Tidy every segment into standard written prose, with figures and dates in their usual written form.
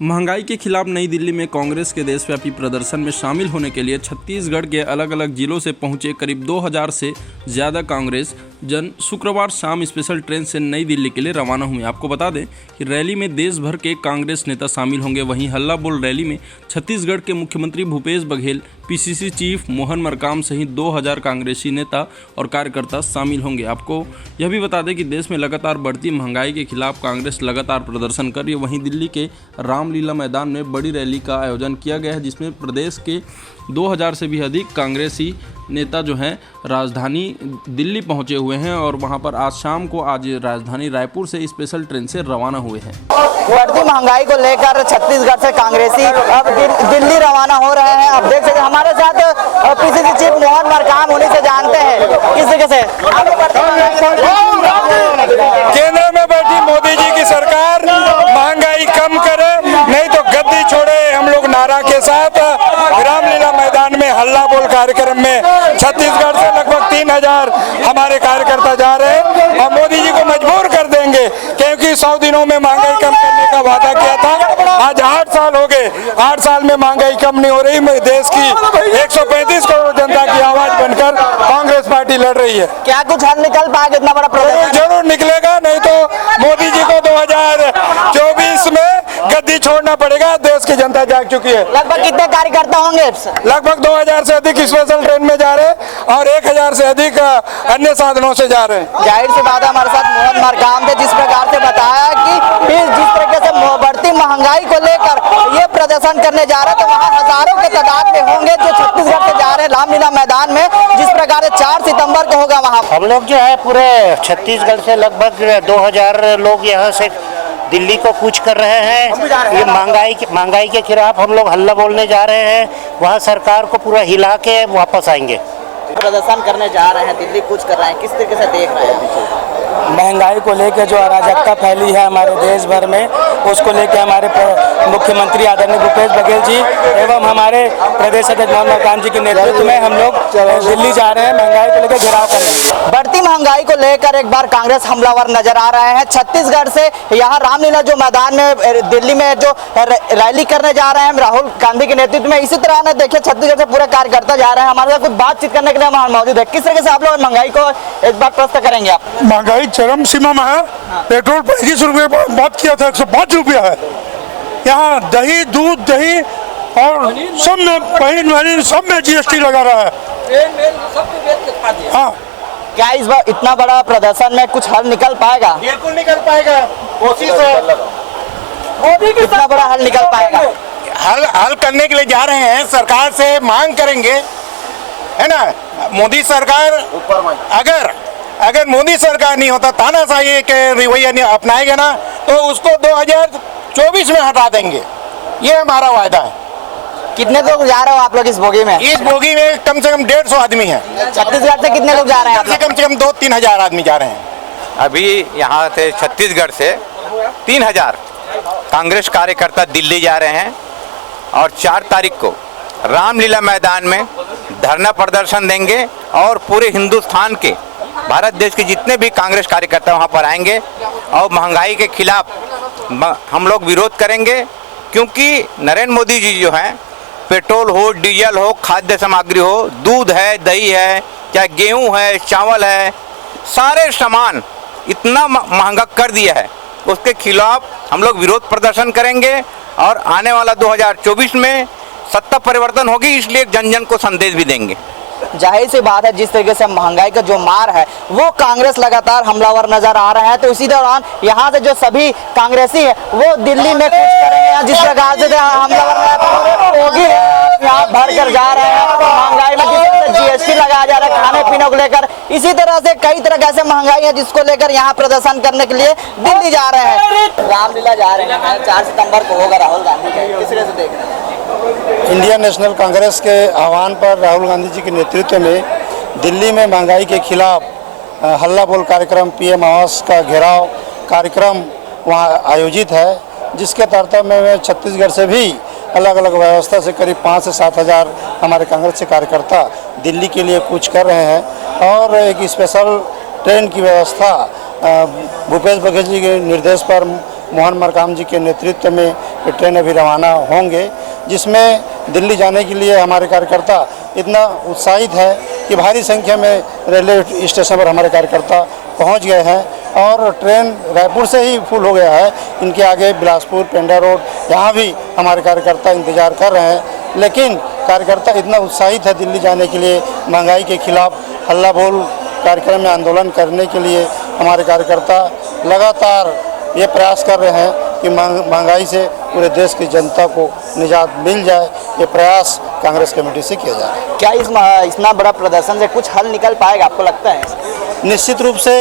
महंगाई के खिलाफ नई दिल्ली में कांग्रेस के देशव्यापी प्रदर्शन में शामिल होने के लिए छत्तीसगढ़ के अलग अलग जिलों से पहुंचे करीब 2000 से ज़्यादा कांग्रेस जन शुक्रवार शाम स्पेशल ट्रेन से नई दिल्ली के लिए रवाना हुए। आपको बता दें कि रैली में देश भर के कांग्रेस नेता शामिल होंगे। वहीं हल्ला बोल रैली में छत्तीसगढ़ के मुख्यमंत्री भूपेश बघेल, पीसीसी चीफ मोहन मरकाम सहित 2000 कांग्रेसी नेता और कार्यकर्ता शामिल होंगे। आपको यह भी बता दें कि देश में लगातार बढ़ती महंगाई के खिलाफ कांग्रेस लगातार प्रदर्शन कर रही है। वहीं दिल्ली के रामलीला मैदान में बड़ी रैली का आयोजन किया गया है, जिसमें प्रदेश के 2000 से भी अधिक कांग्रेसी नेता जो हैं राजधानी दिल्ली पहुंचे हुए हैं और वहां पर आज शाम को राजधानी रायपुर से स्पेशल ट्रेन से रवाना हुए हैं। बढ़ती महंगाई को लेकर छत्तीसगढ़ से कांग्रेसी अब दिल्ली रवाना हो रहे हैं। अब देख सकते हमारे साथ पीसीसी चीफ मोहन मरकाम, उन्हीं से जानते हैं किस तरीके से केंद्र में बैठी मोदी जी की सरकार महंगाई कम करे, नहीं तो गद्दी छोड़े हम लोग नारा के साथ रामलीला मैदान में हल्ला बोल कार्यक्रम में छत्तीसगढ़ से लगभग 3000 हमारे कार्यकर्ता जा रहे हैं और मोदी जी को मजबूर कर देंगे, क्योंकि 100 दिनों में महंगाई कम करने का वादा किया था। आज 8 साल हो गए, 8 साल में महंगाई कम नहीं हो रही। देश की 135 करोड़ जनता की आवाज बनकर कांग्रेस पार्टी लड़ रही है। क्या कुछ हल निकल पाएगा? इतना बड़ा प्रदर्शन जरूर निकलेगा, नहीं तो मोदी जी को 2024 में गद्दी छोड़ना पड़ेगा। देश की जनता जाग चुकी है। लगभग कितने कार्यकर्ता होंगे? लगभग 2000 से अधिक स्पेशल ट्रेन में जा रहे हैं और 1000 से अधिक अन्य साधनों से जा रहे हैं। जाहिर सी बात है, हमारे साथ मोहन मरकाम थे, जिस प्रकार से बताया कि जिस तरीके से बढ़ती महंगाई को लेकर ये प्रदर्शन करने जा रहे हैं, तो वहाँ हजारों के तादाद में होंगे जो छत्तीसगढ़ से जा रहे हैं रामलीला मैदान में, जिस प्रकार से 4 सितंबर को होगा। वहाँ हम लोग जो है पूरे छत्तीसगढ़ से लगभग 2000 लोग यहाँ से दिल्ली को कूच कर रहे हैं। ये महंगाई के खिलाफ हम लोग हल्ला बोलने जा रहे हैं। वहाँ सरकार को पूरा हिला के वापस आएंगे। प्रदर्शन करने जा रहे हैं, दिल्ली कूच कर रहे हैं, किस तरीके से देख रहे हैं? महंगाई को लेकर जो अराजकता फैली है हमारे देश भर में, उसको लेकर हमारे मुख्यमंत्री आदरणीय भूपेश बघेल जी एवं हमारे प्रदेश अध्यक्ष मोहन मरकाम जी के नेतृत्व में हम लोग दिल्ली जा रहे हैं महंगाई को लेकर घेराव करने। बढ़ती महंगाई को लेकर एक बार कांग्रेस हमलावर नजर आ रहे हैं। छत्तीसगढ़ से यहाँ रामलीला जो मैदान में दिल्ली में जो रैली करने जा रहे हैं राहुल गांधी के नेतृत्व में, इसी तरह देखिए छत्तीसगढ़ से पूरे कार्यकर्ता जा रहे हैं। हमारे साथ कुछ बातचीत करने के लिए हम मौजूद है। किस तरीके से आप लोग महंगाई को एक बार प्रस्तुत करेंगे? आप महंगाई चरम सीमा में है। पेट्रोल 25 रुपये बात किया था, 105 रुपया है। यहाँ दही, दूध, दही और सब में पनीर सब में जीएसटी लगा रहा है। हाँ, क्या इस बार इतना बड़ा प्रदर्शन में कुछ हल निकल पाएगा? बिल्कुल निकल पाएगा, कोशिश है। मोदी कितना बड़ा हल निकल पाएगा? हल करने के लिए जा रहे हैं, सरकार से मांग करेंगे, है ना। मोदी सरकार अगर मोदी सरकार नहीं होता, तानाशाही के रवैया अपनाएगा ना, तो उसको 2024 में हटा देंगे। ये हमारा वायदा है। कितने लोग जा रहे हो आप लोग इस बोगी में? इस बोगी में कम से कम 150 आदमी हैं। छत्तीसगढ़ से कितने लोग जा रहे हैं? कम से कम 2-3 हजार आदमी जा रहे हैं। अभी यहाँ से छत्तीसगढ़ से 3000 कांग्रेस कार्यकर्ता दिल्ली जा रहे हैं और 4 तारीख को रामलीला मैदान में धरना प्रदर्शन देंगे और पूरे हिंदुस्तान के भारत देश के जितने भी कांग्रेस कार्यकर्ता वहाँ पर आएंगे और महंगाई के खिलाफ हम लोग विरोध करेंगे, क्योंकि नरेंद्र मोदी जी जो हैं पेट्रोल हो, डीजल हो, खाद्य सामग्री हो, दूध है, दही है, चाहे गेहूं है, चावल है, सारे सामान इतना महंगा कर दिया है। उसके खिलाफ हम लोग विरोध प्रदर्शन करेंगे और आने वाला 2024 में सत्ता परिवर्तन होगी, इसलिए जन जन को संदेश भी देंगे। जाहिर सी बात है, जिस तरीके से महंगाई का जो मार है वो कांग्रेस लगातार हमलावर नजर आ रहे हैं, तो इसी दौरान यहाँ से जो सभी कांग्रेसी है वो दिल्ली में कुछ करेंगे। जिस प्रकार से हमलावर होगी यहाँ भर कर जा रहे हैं, महंगाई में जीएसटी लगाया जा रहा है खाने पीने को लेकर। इसी तरह से कई तरह के ऐसे महंगाई है जिसको लेकर यहाँ प्रदर्शन करने के लिए दिल्ली जा रहे हैं। रामलीला जा रहे हैं, 4 सितंबर को होगा राहुल गांधी का, किस तरह से देख रहे हैं? इंडियन नेशनल कांग्रेस के आह्वान पर राहुल गांधी जी के नेतृत्व में दिल्ली में महंगाई के खिलाफ हल्ला बोल कार्यक्रम, पीएम आवास का घेराव कार्यक्रम वहां आयोजित है, जिसके तहत में छत्तीसगढ़ से भी अलग अलग व्यवस्था से करीब 5 से 7 हज़ार हमारे कांग्रेस के कार्यकर्ता दिल्ली के लिए कूच कर रहे हैं और एक स्पेशल ट्रेन की व्यवस्था भूपेश बघेल जी के निर्देश पर मोहन मरकाम जी के नेतृत्व में ये ट्रेन अभी रवाना होंगे, जिसमें दिल्ली जाने के लिए हमारे कार्यकर्ता इतना उत्साहित है कि भारी संख्या में रेलवे स्टेशन पर हमारे कार्यकर्ता पहुंच गए हैं और ट्रेन रायपुर से ही फुल हो गया है। इनके आगे बिलासपुर, पेंडा रोड, यहाँ भी हमारे कार्यकर्ता इंतजार कर रहे हैं। लेकिन कार्यकर्ता इतना उत्साहित है दिल्ली जाने के लिए, महंगाई के खिलाफ हल्ला बोल कार्यक्रम में आंदोलन करने के लिए हमारे कार्यकर्ता लगातार ये प्रयास कर रहे हैं कि महंगाई से पूरे देश की जनता को निजात मिल जाए। ये प्रयास कांग्रेस कमेटी से किया जा रहा है। क्या इतना बड़ा प्रदर्शन से कुछ हल निकल पाएगा, आपको लगता है? निश्चित रूप से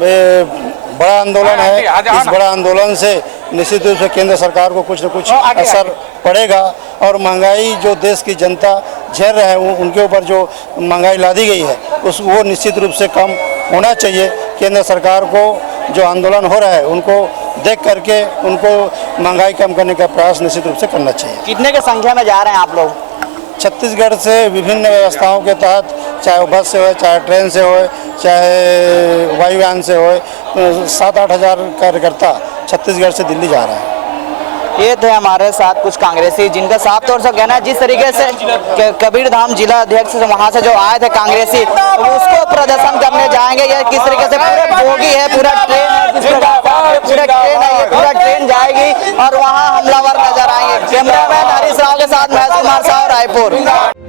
बड़ा आंदोलन है। इस बड़ा आंदोलन से निश्चित रूप से केंद्र सरकार को कुछ न कुछ असर पड़ेगा और महंगाई जो देश की जनता झेल रहे हैं, उनके ऊपर जो महंगाई लादी गई है वो निश्चित रूप से कम होना चाहिए। केंद्र सरकार को जो आंदोलन हो रहा है उनको देख करके उनको महंगाई कम करने का प्रयास निश्चित रूप से करना चाहिए। कितने की संख्या में जा रहे हैं आप लोग? छत्तीसगढ़ से विभिन्न व्यवस्थाओं के तहत, चाहे वो बस से हो, चाहे ट्रेन से हो, चाहे वायुयान से हो, 7-8 हज़ार कार्यकर्ता छत्तीसगढ़ से दिल्ली जा रहे हैं। ये थे हमारे साथ कुछ कांग्रेसी जिनका साफ तौर से कहना है जिस तरीके से कबीरधाम जिला अध्यक्ष वहाँ से जो आए थे कांग्रेसी, उसको प्रदर्शन करने जाएंगे। या किस तरीके से पूरा बोगी है, पूरा ट्रेन है, पूरा ट्रेन है, ये पूरा ट्रेन जाएगी और वहाँ हमलावर नजर आएंगे। कैमरामैन हरीश राव के साथ महेश कुमार साहु, रायपुर।